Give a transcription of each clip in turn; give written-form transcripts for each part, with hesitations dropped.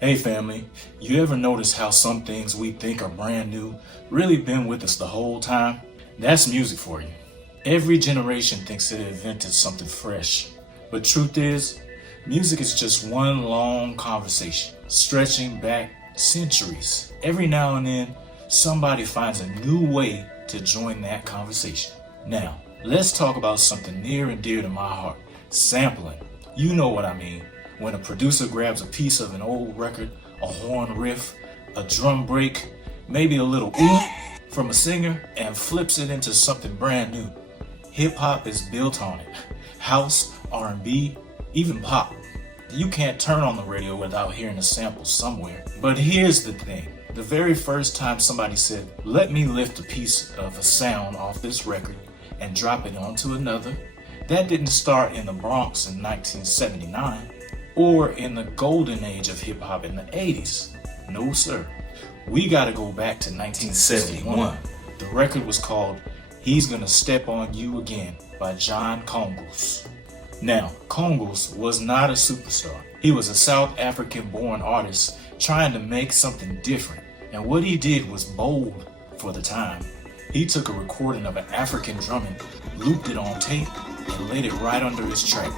Hey family, you ever notice how some things we think are brand new really been with us the whole time? That's music for you. Every generation thinks it invented something fresh, but truth is, music is just one long conversation, stretching back centuries. Every now and then, somebody finds a new way to join that conversation. Now, let's talk about something near and dear to my heart, sampling. You know what I mean. When a producer grabs a piece of an old record, a horn riff, a drum break, maybe a little ooh from a singer, and flips it into something brand new. Hip hop is built on it. House, R&B, even pop. You can't turn on the radio without hearing a sample somewhere. But here's the thing. The very first time somebody said, let me lift a piece of a sound off this record and drop it onto another, that didn't start in the Bronx in 1979. Or in the golden age of hip hop in the 80s. No sir. We gotta go back to 1971. The record was called He's Gonna Step on You Again by John Congos. Now, Congos was not a superstar. He was a South African born artist trying to make something different. And what he did was bold for the time. He took a recording of an African drumming, looped it on tape, and laid it right under his track.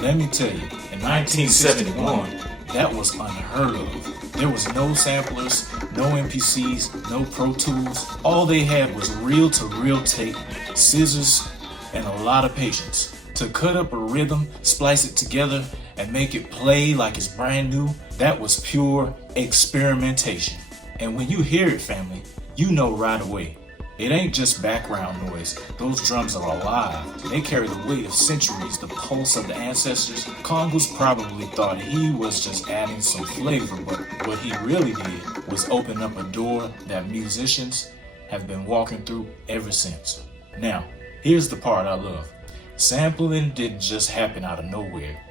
Let me tell you, in 1971, that was unheard of. There was no samplers, no MPCs, no Pro Tools. All they had was reel-to-reel tape, scissors, and a lot of patience. To cut up a rhythm, splice it together, and make it play like it's brand new, that was pure experimentation. And when you hear it, family, you know right away. It ain't just background noise. Those drums are alive. They carry the weight of centuries, the pulse of the ancestors. Congos probably thought he was just adding some flavor, but what he really did was open up a door that musicians have been walking through ever since. Now, here's the part I love. Sampling didn't just happen out of nowhere.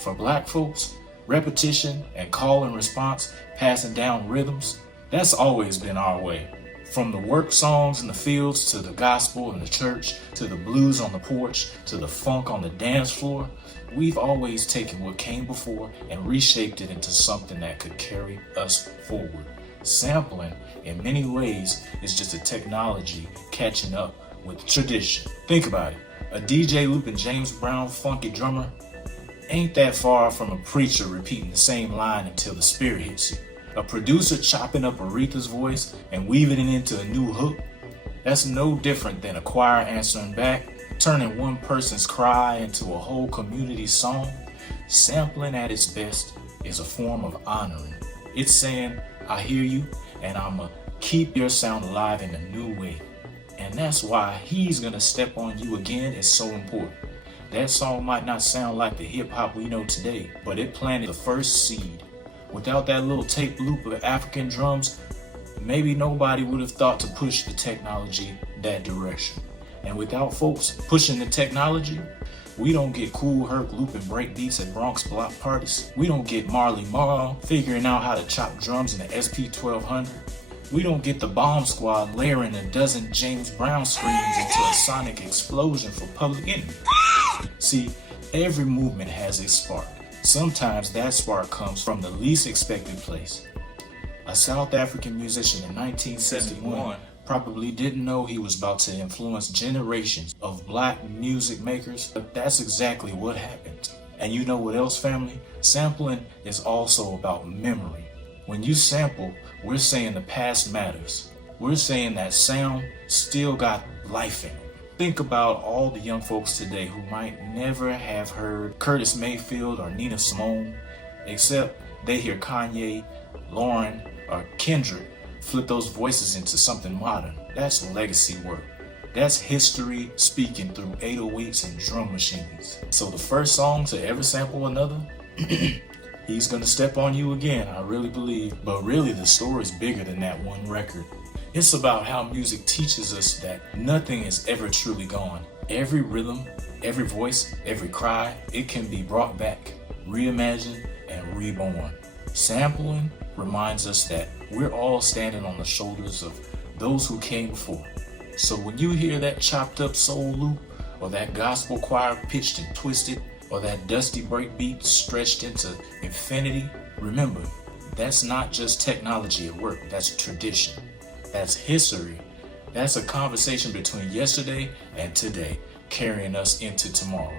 For black folks, repetition and call and response, passing down rhythms, that's always been our way. From the work songs in the fields, to the gospel in the church, to the blues on the porch, to the funk on the dance floor, we've always taken what came before and reshaped it into something that could carry us forward. Sampling, in many ways, is just a technology catching up with tradition. Think about it. A DJ looping James Brown funky drummer ain't that far from a preacher repeating the same line until the spirit hits you. A producer chopping up Aretha's voice and weaving it into a new hook, that's no different than a choir answering back, turning one person's cry into a whole community's song. Sampling at its best is a form of honoring. It's saying, I hear you, and I'ma keep your sound alive in a new way. And that's why He's Gonna Step on You Again is so important. That song might not sound like the hip hop we know today, but it planted the first seed. Without that little tape loop of African drums, maybe nobody would have thought to push the technology that direction. And without folks pushing the technology, we don't get Kool Herc looping break beats at Bronx block parties. We don't get Marley Marl figuring out how to chop drums in the SP1200. We don't get the Bomb Squad layering a dozen James Brown screams into a sonic explosion for Public Enemy. See, every movement has its spark. Sometimes that spark comes from the least expected place. A South African musician in 1971 probably didn't know he was about to influence generations of black music makers, but that's exactly what happened. And you know what else, family? Sampling is also about memory. When you sample, we're saying the past matters. We're saying that sound still got life in it. Think about all the young folks today who might never have heard Curtis Mayfield or Nina Simone, except they hear Kanye, Lauren, or Kendrick flip those voices into something modern. That's legacy work. That's history speaking through 808s and drum machines. So the first song to ever sample another, He's Gonna Step on You Again, I really believe. But really the story's bigger than that one record. It's about how music teaches us that nothing is ever truly gone. Every rhythm, every voice, every cry, it can be brought back, reimagined, and reborn. Sampling reminds us that we're all standing on the shoulders of those who came before. So when you hear that chopped up soul loop, or that gospel choir pitched and twisted, or that dusty breakbeat stretched into infinity, remember, That's not just technology at work, that's tradition. That's history. That's a conversation between yesterday and today, carrying us into tomorrow.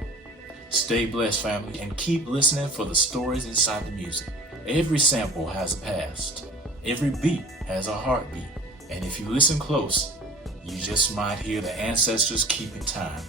Stay blessed, family, and keep listening for the stories inside the music. Every sample has a past. Every beat has a heartbeat. And if you listen close, you just might hear the ancestors keeping time.